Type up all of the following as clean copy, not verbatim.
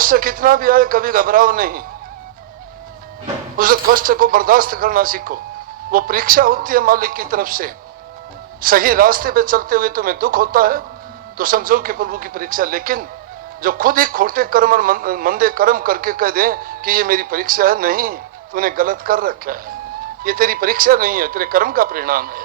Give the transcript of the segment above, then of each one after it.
कष्ट कितना भी आए कभी घबराओ नहीं, उस कष्ट को बर्दाश्त करना सीखो। वो परीक्षा होती है मालिक की तरफ से। सही रास्ते पे चलते हुए तुम्हें दुख होता है तो समझो कि प्रभु की परीक्षा। लेकिन जो खुद ही खोटे कर्म और मंदे कर्म करके कह दे कि ये मेरी परीक्षा है, नहीं, तूने गलत कर रखा है, ये तेरी परीक्षा नहीं है, तेरे कर्म का परिणाम है।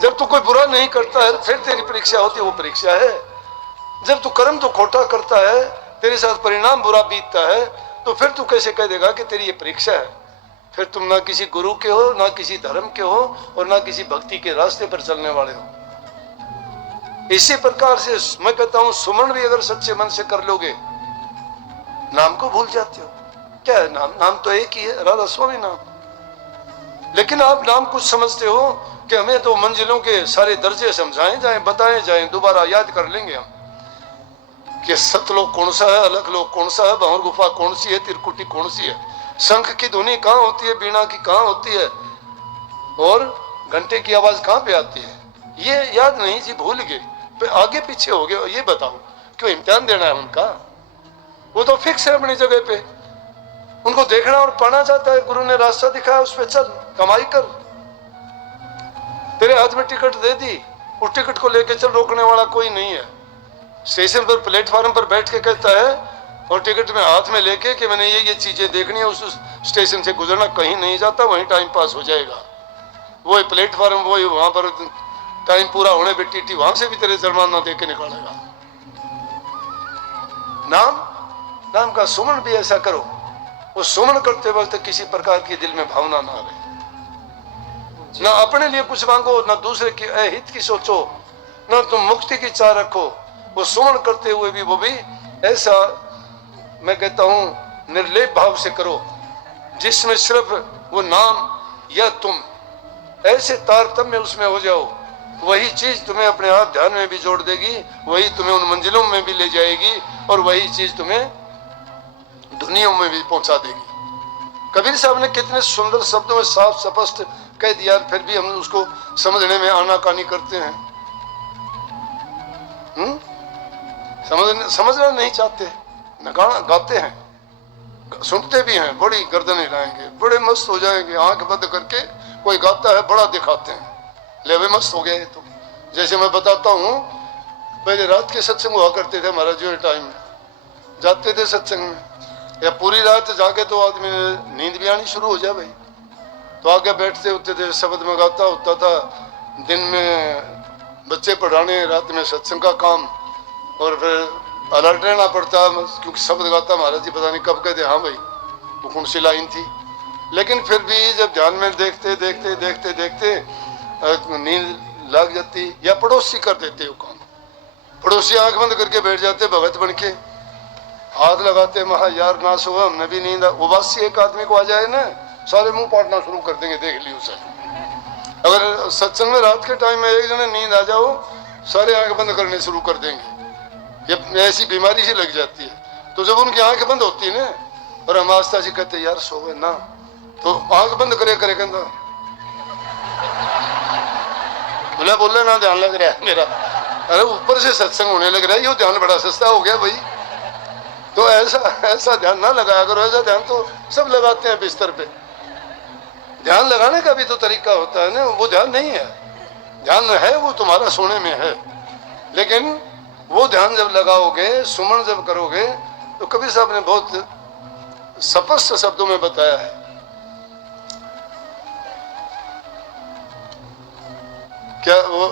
जब तू कोई बुरा नहीं करता है फिर तेरी परीक्षा होती है, वो परीक्षा है। जब तू कर्म तो खोटा करता है, तेरे साथ परिणाम बुरा बीतता है, तो फिर तू कैसे कह देगा कि तेरी ये परीक्षा है? फिर तुम ना किसी गुरु के हो, ना किसी धर्म के हो, और ना किसी भक्ति के रास्ते पर चलने वाले हो। इसी प्रकार से मैं कहता हूं, सुमन भी अगर सच्चे मन से कर लोगे, नाम को भूल जाते हो। क्या है नाम? नाम तो एक ही है, राधा स्वामी नाम। लेकिन आप नाम कुछ समझते हो कि हमें तो मंजिलों के सारे दर्जे समझाए जाएं, बताए जाएं, दोबारा याद कर लेंगे हम कि सतलोक कौन सा है, अलग लोक कौन सा है, भंवर गुफा कौन सी है, त्रिकुटी कौन सी है, शंख की ध्वनि कहाँ होती है, बीणा की कहाँ होती है, और घंटे की आवाज कहाँ पे आती है, ये याद नहीं जी, भूल गए, आगे पीछे हो गए। ये बताओ क्यों इम्तिहान देना है उनका? वो तो फिक्स है अपनी जगह पे, उनको देखना और पढ़ना चाहता है। गुरु ने रास्ता दिखाया, उस पर चल, कमाई कर। तेरे हाथ में टिकट दे दी, उस टिकट को लेके चल, रोकने वाला कोई नहीं है। स्टेशन पर प्लेटफॉर्म पर बैठ के कहता है और टिकट में हाथ में लेके कि मैंने ये चीजें देखनी है, उस स्टेशन से गुजरना, कहीं नहीं जाता, वहीं टाइम पास हो जाएगा। वही प्लेटफॉर्म, वही वहां पर टाइम पूरा होने पे टीटी वहां से भी तेरे जुर्माना दे के निकालेगा। नाम का सुमन भी ऐसा करो, वो सुमन करते वक्त किसी प्रकार की दिल में भावना ना आए, ना अपने लिए कुछ मांगो, ना दूसरे की अहित की सोचो, ना तुम मुक्ति की चाह रखो। वो सुमन करते हुए भी वो भी ऐसा, मैं कहता हूं, निर्लेप भाव से करो जिसमें सिर्फ वो नाम या तुम ऐसे तारतम्य उसमें हो जाओ, वही चीज तुम्हें अपने आप ध्यान में भी जोड़ देगी, वही तुम्हें उन मंजिलों में भी ले जाएगी, और वही चीज तुम्हें दुनिया में भी पहुंचा देगी। कबीर साहब ने कितने सुंदर शब्दों में साफ स्पष्ट कह दिया, फिर भी हम उसको समझने में आनाकानी करते हैं। समझना नहीं चाहते, गाना गाते हैं, सुनते भी हैं, बड़ी गर्दन हिलाएंगे, बड़े मस्त हो जाएंगे, आंख बंद करके कोई गाता है, बड़ा दिखाते हैं, ले वे मस्त हो गए। तो जैसे मैं बताता हूँ, पहले रात के सत्संग हुआ करते थे महाराज जी, टाइम में जाते थे सत्संग में, या पूरी रात जाके तो आदमी नींद भी आनी शुरू हो जाए भाई, तो आगे बैठते होते थे, शब्द में गाता होता था, दिन में बच्चे पढ़ाने, रात में सत्संग का काम, और फिर अलर्ट रहना पड़ता, क्योंकि शब्द गाता महाराज जी पता नहीं कब कहते हाँ भाई वो कौन सी लाइन थी। लेकिन फिर भी जब ध्यान में देखते देखते देखते देखते नींद लग जाती, या पड़ोसी कर देते वो काम, पड़ोसी आंख बंद करके बैठ जाते भगत बन के, हाथ लगाते, महा यार ना सुबह हमने भी नींद, उबासी एक आदमी को आ जाए ना, सारे मुंह पाटना शुरू कर देंगे, देख लियो उसे। अगर सत्संग में रात के टाइम में एक जने नींद आ जाओ, सारे आंख बंद करने शुरू कर देंगे, ये ऐसी बीमारी सी लग जाती है। तो जब उनकी आंख बंद होती है ना, और हम आस्था जी कहते यार सो गए ना, तो आंख बंद करे कहता बोले ना ध्यान लग रहा है मेरा, अरे ऊपर से सत्संग होने लग रहा है, ये ध्यान बड़ा सस्ता हो गया भाई। तो ऐसा ध्यान ना लगाया करो, ऐसा ध्यान तो सब लगाते हैं बिस्तर पे। ध्यान लगाने का भी तो तरीका होता है ना, वो ध्यान नहीं है, ध्यान है वो तुम्हारा सोने में है, लेकिन वो ध्यान जब लगाओगे, सुमन जब करोगे, तो कबीर साहब ने बहुत स्पष्ट शब्दों में बताया है, क्या वो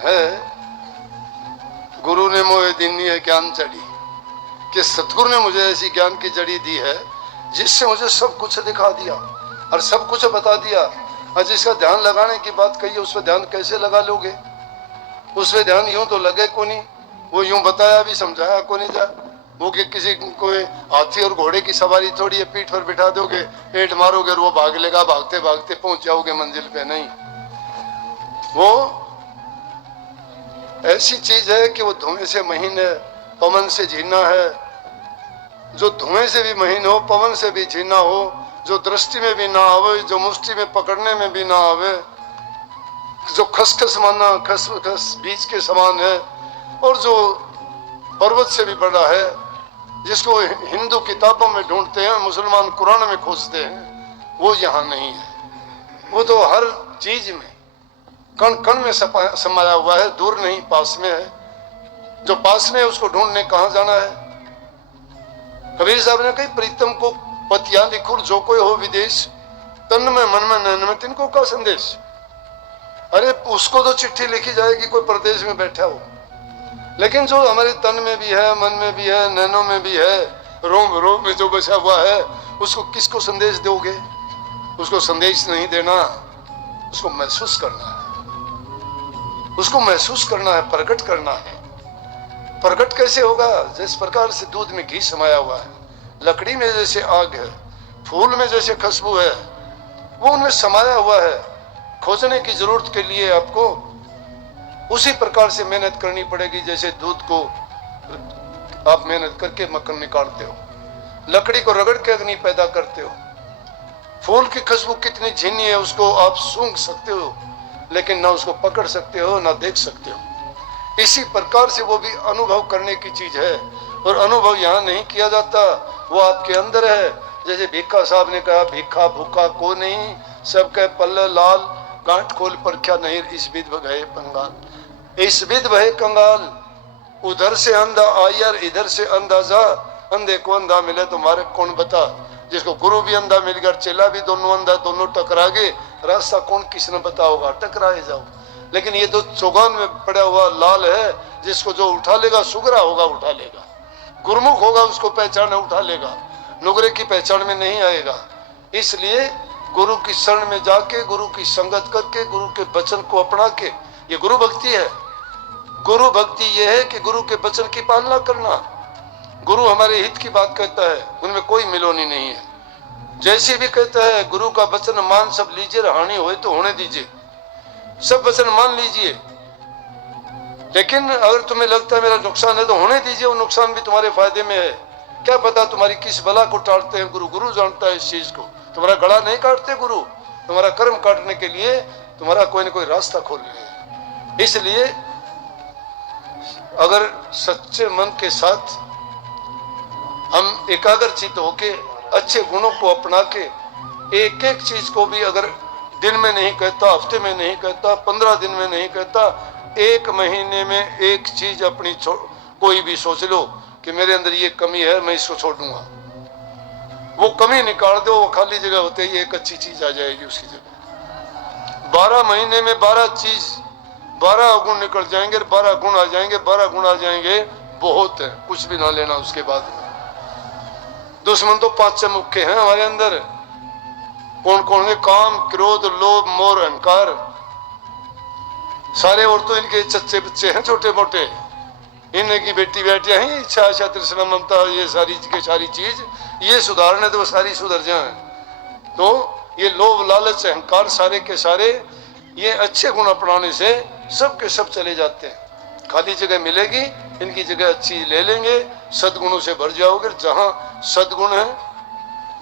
है, गुरु ने मोहे दीनी है ज्ञान चढ़ी, कि सतगुरु ने मुझे ऐसी ज्ञान की जड़ी दी है जिससे मुझे सब कुछ दिखा दिया और सब कुछ बता दिया। और जिसका ध्यान लगाने की बात कही, उस पर ध्यान कैसे लगा लोगे? उस पर ध्यान यूं तो लगे को नहीं, वो यूं बताया भी समझाया को नहीं जा, वो कि किसी कोई हाथी और घोड़े की सवारी थोड़ी है, पीठ पर बिठा दोगे, पेट मारोगे और वो भाग लेगा, भागते भागते पहुंच जाओगे मंजिल पे। नहीं, वो ऐसी चीज है कि वो धुएं से महीन है, पवन से झीना है, जो धुएं से भी महीन हो, पवन से भी झीना हो, जो दृष्टि में भी ना आवे, जो मुष्टि में पकड़ने में भी ना आवे, जो खसखस माना खस बीज के समान है, और जो पर्वत से भी बड़ा है, जिसको हिंदू किताबों में ढूंढते हैं, मुसलमान कुरान में खोजते हैं, वो यहाँ नहीं है। वो तो हर चीज में, कण कण में समाया हुआ है, दूर नहीं, पास में है। जो पास में है उसको ढूंढने कहाँ जाना है? कबीर साहब ने कही, प्रीतम को पतिया लिखुर जो कोई हो विदेश, तन में मन में नैन में तिनको का संदेश। अरे उसको तो चिट्ठी लिखी जाएगी कोई प्रदेश में बैठा हो, लेकिन जो हमारे तन में भी है, मन में भी है, नैनों में भी है, रोम रोम में जो बसा हुआ है, उसको किसको संदेश दोगे? उसको संदेश नहीं देना, उसको महसूस करना है, उसको महसूस करना है, प्रकट करना है। प्रकट कैसे होगा? जिस प्रकार से दूध में घी समाया हुआ है, लकड़ी में जैसे आग है, फूल में जैसे खुशबू है, वो उनमें समाया हुआ है। खोजने की जरूरत के लिए आपको उसी प्रकार से मेहनत करनी पड़ेगी जैसे दूध को आप मेहनत करके मक्खन निकालते हो, लकड़ी को रगड़ के अग्नि पैदा करते हो। फूल की खुशबू कितनी झीनी है, उसको आप सूंघ सकते हो, लेकिन ना उसको पकड़ सकते हो, ना देख सकते हो। इसी प्रकार से वो भी अनुभव करने की चीज है, और अनुभव यहाँ नहीं किया जाता, वो आपके अंदर है। जैसे भिक्खा साहब ने कहा, भिक्खा भूखा को नहीं, सबके पल्ले लाल, गांठ खोल पर क्या नहीं, इस विध भगे पंगाल। इस विध भय कंगाल, उधर से अंधा आयर, इधर से अंधा जा, अंधे को अंधा मिले तो मारे कौन बता। जिसको गुरु भी अंधा मिल गया, चेला भी दोनों अंधा, दोनों टकरा गए, रास्ता कौन किसने बताओगा? टकराए जाओ। लेकिन ये तो चौगान में पड़ा हुआ लाल है, जिसको जो उठा लेगा, सुगरा होगा उठा लेगा, गुरमुख होगा उसको पहचान उठा लेगा, नुगरे की पहचान में नहीं आएगा। इसलिए गुरु की शरण में जाके, गुरु की संगत करके, गुरु के वचन को अपना के, ये गुरु भक्ति है। गुरु भक्ति ये है कि गुरु के वचन की पालना करना। गुरु हमारे हित की बात कहता है, उनमें कोई मिलोनी नहीं है। जैसे भी कहता है, गुरु का वचन मान सब लीजिए, हानि होए तो होने दीजिए, सब वचन मान लीजिए। लेकिन अगर तुम्हें लगता है मेरा नुकसान है तो होने दीजिए, वो नुकसान भी तुम्हारे फायदे में है। क्या पता तुम्हारी किस बला को टालते हैं गुरु, गुरु जानता है इस चीज को। तुम्हारा गला नहीं काटते गुरु, तुम्हारा कर्म काटने के लिए तुम्हारा कोई ना कोई रास्ता खोल रहे हैं। इसलिए अगर सच्चे मन के साथ हम एकाग्रचित होके अच्छे गुणों को अपना के, एक एक चीज को भी अगर दिन में नहीं कहता, हफ्ते में नहीं कहता, 15 दिन में नहीं कहता, 1 महीने में एक चीज अपनी कोई भी सोच लो कि मेरे अंदर ये कमी है, मैं इसको छोड़ दूंगा। वो कमी निकाल दो, वो खाली जगह होते ही एक अच्छी चीज आ जाएगी उसकी जगह। 12 महीने में 12 चीज, 12 गुण निकल जाएंगे, 12 गुण आ जाएंगे, 12 गुण आ जाएंगे, बहुत है, कुछ भी ना लेना उसके बाद में। दुश्मन तो 5 मुख्य हैं हमारे अंदर। कौन कौन है? काम, क्रोध, लोभ, मोह, अहंकार। सारे और तो इनके चच्चे बच्चे हैं, छोटे मोटे। इनकी बेटी बेटियां हैं, इच्छा आशा तृष्णा ममता, ये सारी की सारी चीज ये सुधारने तो वो सारी सुधर जाए। तो ये लोभ, लालच, अहंकार सारे के सारे ये अच्छे गुण अपनाने से सब के सब चले जाते हैं। खाली जगह मिलेगी, इनकी जगह अच्छी ले लेंगे, सदगुणों से भर जाओगे। जहां सदगुण है,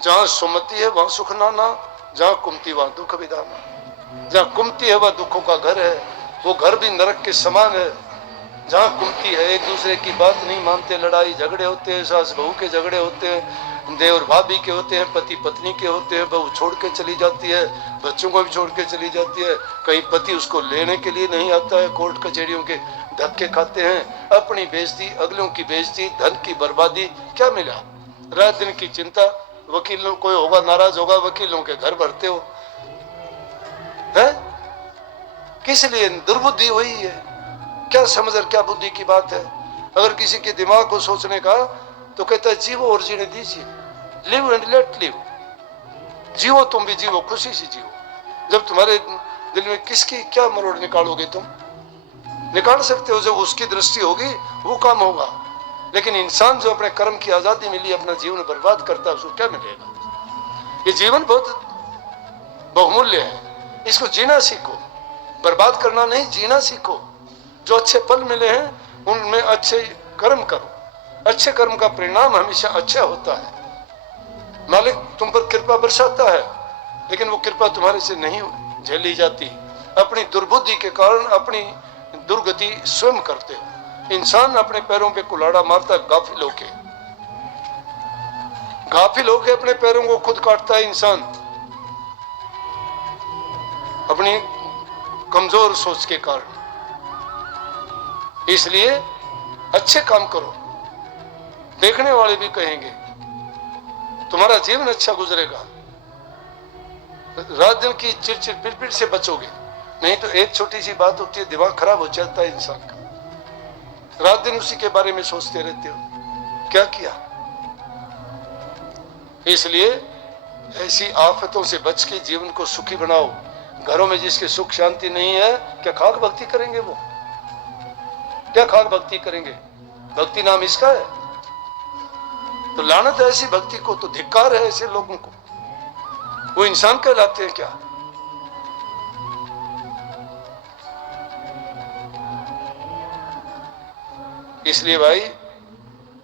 जहां सुमति है वहां सुख नाना, जहां कुमति वहां दुख विदाना। जहां कुमति है वह दुखों का घर है, वो घर भी नरक के समान है। जहां कुमति है, एक दूसरे की बात नहीं मानते, लड़ाई झगड़े होते हैं, सास बहू के झगड़े होते हैं, देवर भाभी के होते हैं, पति पत्नी के होते हैं, बहू छोड़ के चली जाती है, बच्चों को भी छोड़ के चली जाती है, कहीं पति उसको लेने के लिए नहीं आता है, कोर्ट कचहरियों के धक्के खाते हैं, अपनी बेइज्जती, अगलों की बेइज्जती, धन की बर्बादी। क्या मिला? रात दिन की चिंता, वकीलों कोई होगा नाराज होगा, वकीलों के घर भरते हो है? किस लिए? दुर्बुद्धि हुई है। क्या समझ और क्या बुद्धि की बात है? अगर किसी के दिमाग को सोचने का तो कहता है जीवो और जीने दीजिए, लिव एंड लेट लिव। जीवो, तुम भी जीवो, खुशी से जीवो। जब तुम्हारे दिल में किसकी क्या मरोड़ निकालोगे? तुम निकाल सकते हो, जब उसकी दृष्टि होगी वो काम होगा। लेकिन इंसान जो अपने कर्म की आजादी मिली अपना जीवन बर्बाद करता है, उसको क्या मिलेगा? ये जीवन बहुत बहुमूल्य है, इसको जीना सीखो। बर्बाद करना नहीं, जीना सीखो। जो अच्छे फल मिले हैं उनमें अच्छे कर्म करो। अच्छे कर्म का परिणाम हमेशा अच्छा होता है। मालिक तुम पर कृपा बरसाता है, लेकिन वो कृपा तुम्हारे से नहीं झेली जाती। अपनी दुर्बुद्धि के कारण अपनी दुर्गति स्वयं करते हो। इंसान अपने पैरों पे कुल्हाड़ा मारता है गाफिल होके। गाफिल होकर अपने पैरों को खुद काटता है इंसान, अपनी कमजोर सोच के कारण। इसलिए अच्छे काम करो, देखने वाले भी कहेंगे, तुम्हारा जीवन अच्छा गुजरेगा, रात दिन की चिड़चिड़ पिड़पिड़ से बचोगे। नहीं तो एक छोटी सी बात होती है, दिमाग खराब हो जाता है इंसान का, रात दिन उसी के बारे में सोचते रहते हो, क्या किया। इसलिए ऐसी आफतों से बच के जीवन को सुखी बनाओ। घरों में जिसके सुख शांति नहीं है, क्या खाक भक्ति करेंगे वो? क्या खाक भक्ति करेंगे? भक्ति नाम इसका है? तो लानत है ऐसी भक्ति को, तो धिक्कार है ऐसे लोगों को। वो इंसान कहलाते हैं क्या? इसलिए भाई,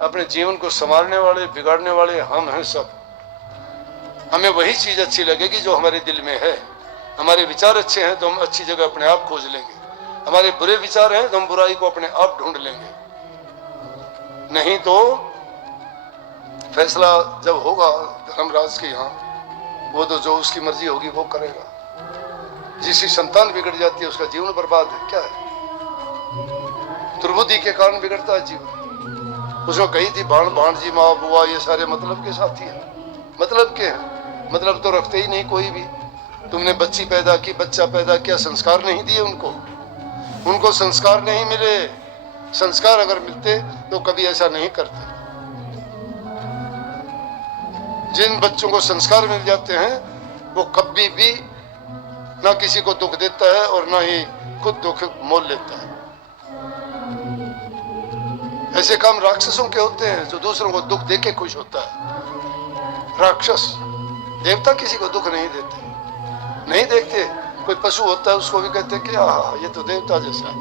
अपने जीवन को संभालने वाले, बिगाड़ने वाले हम हैं सब। हमें वही चीज अच्छी लगेगी जो हमारे दिल में है। हमारे विचार अच्छे हैं तो हम अच्छी जगह अपने आप खोज लेंगे, हमारे बुरे विचार हैं तो हम बुराई को अपने आप ढूंढ लेंगे। नहीं तो फैसला जब होगा धर्मराज के यहाँ, वो तो जो उसकी मर्जी होगी वो करेगा। जिसकी संतान बिगड़ जाती है उसका जीवन बर्बाद है। क्या है? दुर्बुद्धि के कारण बिगड़ता है जीवन। उसको कही थी भाणजी माँ बुआ ये सारे मतलब के साथी हैं। मतलब के हैं? मतलब तो रखते ही नहीं कोई भी। तुमने बच्ची पैदा की, बच्चा पैदा किया, संस्कार नहीं दिए उनको संस्कार नहीं मिले। संस्कार अगर मिलते तो कभी ऐसा नहीं करते। जिन बच्चों को संस्कार मिल जाते हैं वो कभी भी ना किसी को दुख देता है और ना ही खुद दुख मोल लेता है। ऐसे काम राक्षसों के होते हैं जो दूसरों को दुख देके खुश होता है। राक्षस, देवता किसी को दुख नहीं देते, नहीं देखते। कोई पशु होता है उसको भी कहते हैं कि हाँ ये तो देवता जैसा है,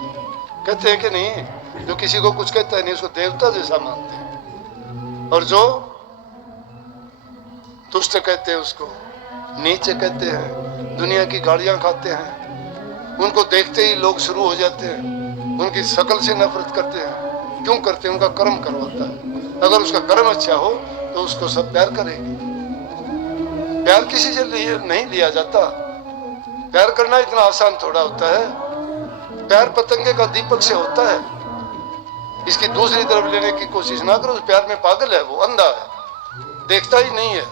कहते हैं कि नहीं। जो किसी को कुछ कहता है नहीं उसको देवता जैसा मानते हैं। और जो दुष्ट कहते हैं उसको नीचे कहते हैं, दुनिया की गालियां खाते हैं, उनको देखते ही लोग शुरू हो जाते हैं, उनकी शक्ल से नफरत करते हैं। क्यों करते हैं? उनका कर्म करवाता है। अगर उसका कर्म अच्छा हो तो उसको सब प्यार करेंगे। प्यार किसी से नहीं लिया जाता। प्यार करना इतना आसान थोड़ा होता है। प्यार पतंगे का दीपक से होता है। इसकी दूसरी तरफ लेने की कोशिश ना करो। प्यार में पागल है, वो अंधा है, देखता ही नहीं है।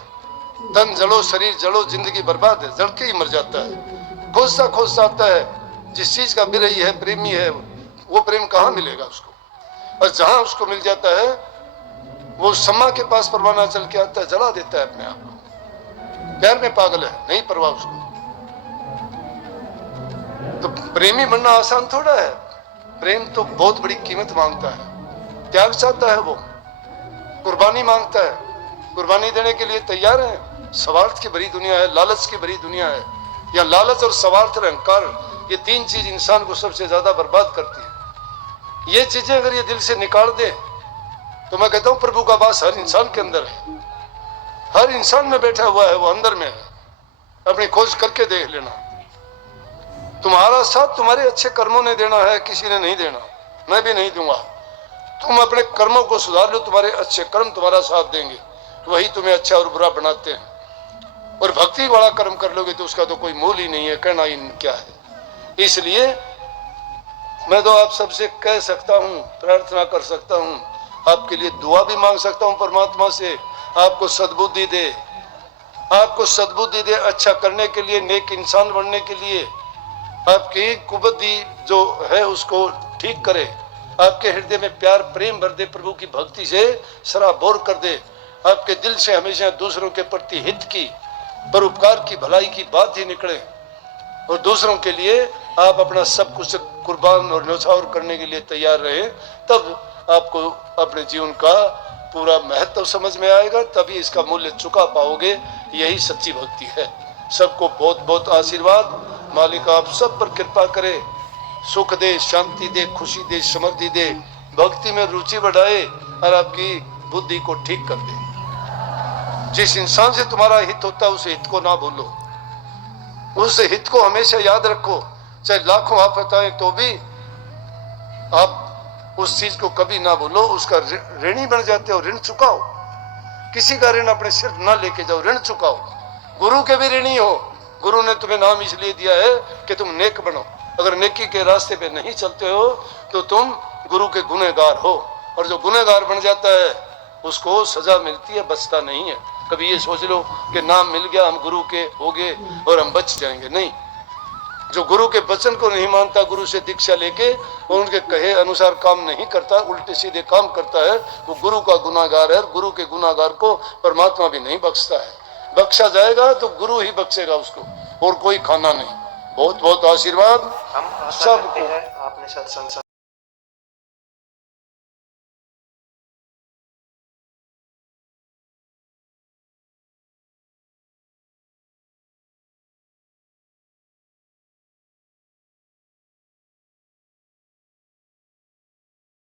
तन जलो, शरीर जलो, जिंदगी बर्बाद है, जड़ के ही मर जाता है। खोजता खोजता आता है जिस चीज का विरही है, प्रेमी है, वो प्रेम कहाँ मिलेगा उसको? और जहां उसको मिल जाता है वो सम्मा के पास परवाना चल के आता है, जला देता है अपने आप को। प्यार में पागल है, नहीं परवाह उसको। तो प्रेमी बनना आसान थोड़ा है। प्रेम तो बहुत बड़ी कीमत मांगता है, त्याग चाहता है, वो कुर्बानी मांगता है। कुर्बानी देने के लिए तैयार है। स्वार्थ की भरी दुनिया है, लालच की भरी दुनिया है। या लालच और स्वार्थ और अहंकार, ये तीन चीज इंसान को सबसे ज्यादा बर्बाद करती है। ये चीजें अगर ये दिल से निकाल दे तो मैं कहता हूं प्रभु का वास हर इंसान के अंदर है। हर इंसान में बैठा हुआ है, वो अंदर में है। अपनी खोज करके देख लेना। तुम्हारा साथ तुम्हारे अच्छे कर्मों ने देना है, किसी ने नहीं देना। मैं भी नहीं दूंगा। तुम अपने कर्मों को सुधार लो, तुम्हारे अच्छे कर्म तुम्हारा साथ देंगे। वही तुम्हें अच्छा और बुरा बनाते हैं। और भक्ति वाला कर्म कर लोगे तो उसका तो कोई मूल ही नहीं है, कहना ही क्या है। इसलिए मैं तो आप सबसे कह सकता हूं, प्रार्थना कर सकता हूं, आपके लिए दुआ भी मांग सकता हूं परमात्मा से, आपको सद्बुद्धि दे, आपको सद्बुद्धि दे अच्छा करने के लिए, नेक इंसान बनने के लिए। आपकी कुबुद्धि जो है उसको ठीक करे, आपके हृदय में प्यार प्रेम भर दे, प्रभु की भक्ति से सराबोर कर दे। आपके दिल से हमेशा दूसरों के प्रति हित की, परोपकार की, भलाई की बात ही निकले। और दूसरों के लिए आप अपना सब कुछ कुर्बान और न्यौछावर करने के लिए तैयार रहे, तब आपको अपने जीवन का पूरा महत्व समझ में आएगा, तभी इसका मूल्य चुका पाओगे। यही सच्ची भक्ति है। सबको बहुत बहुत आशीर्वाद। मालिक आप सब पर कृपा करे, सुख दे, शांति दे, खुशी दे, समृद्धि दे, भक्ति में रुचि बढ़ाए और आपकी बुद्धि को ठीक कर दे। जिस इंसान से तुम्हारा हित होता है उस हित को ना भूलो, उस हित को हमेशा याद रखो। चाहे लाखों आफत आए तो भी आप उस चीज को कभी ना भूलो। उसका ऋणी बन जाते हो, ऋण चुकाओ। किसी का ऋण अपने सिर ना लेके जाओ, ऋण चुकाओ। गुरु के भी ऋणी हो। गुरु ने तुम्हें नाम इसलिए दिया है कि तुम नेक बनो। अगर नेकी के रास्ते पे नहीं चलते हो तो तुम गुरु के गुनहगार हो, और जो गुनहगार बन जाता है उसको सजा मिलती है, बचता नहीं है। कभी ये सोच लो कि नाम मिल गया, हम गुरु के हो गए और हम बच जाएंगे, नहीं। जो गुरु के वचन को नहीं मानता, गुरु से दीक्षा लेके और उनके कहे अनुसार काम नहीं करता, उल्टे सीधे काम करता है, वो गुरु का गुनाहगार है। गुरु के गुनाहगार को परमात्मा भी नहीं बख्शता है। बख्शा जाएगा तो गुरु ही बख्शेगा उसको, और कोई खाना नहीं। बहुत बहुत आशीर्वाद हम आशा सब करते हैं आपने सत्संग